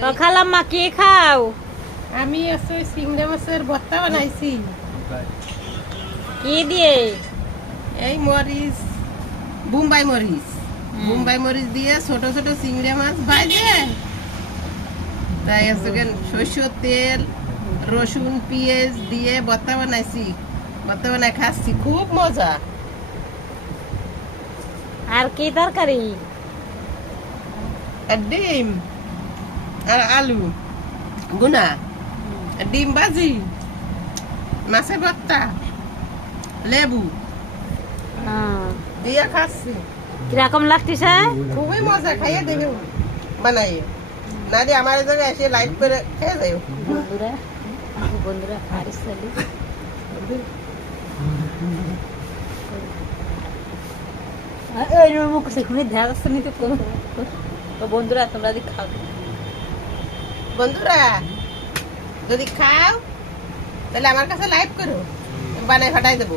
তো খালাম্মা কি খাও? আমি আছে চিংড়ি মাছের ভর্তা বানাইছি। কি দিয়ে? এই মরিচ, বোম্বাই মরিচ দিয়ে ছোট ছোট চিংড়ি মাছ ভাজে, তাই আছে সরষের তেল, রসুন, পেঁয়াজ দিয়ে ভর্তা বানাইছি। ভর্তা বানাই খাচ্ছি, খুব মজা। আর কি তরকারি? আর ডিম আর আলু গুনা, ডিম ভাজি, মাছের ভর্তা, লেবু দিয়ে খাচ্ছি। কিরকম লাগতেছে? খুবই মজা, খাইয়ে দেখো বানাই না দিয়ে আমার জায়গায় এসে লাইভ করে খেয়ে যাও। বন্ধুরা ফারিস চালি বন্ধুরা তোমরা যদি খাও, বন্ধুরা যদি খাও তাহলে আমার কাছে লাইভ করো, বানাই ফাটাই দেবো।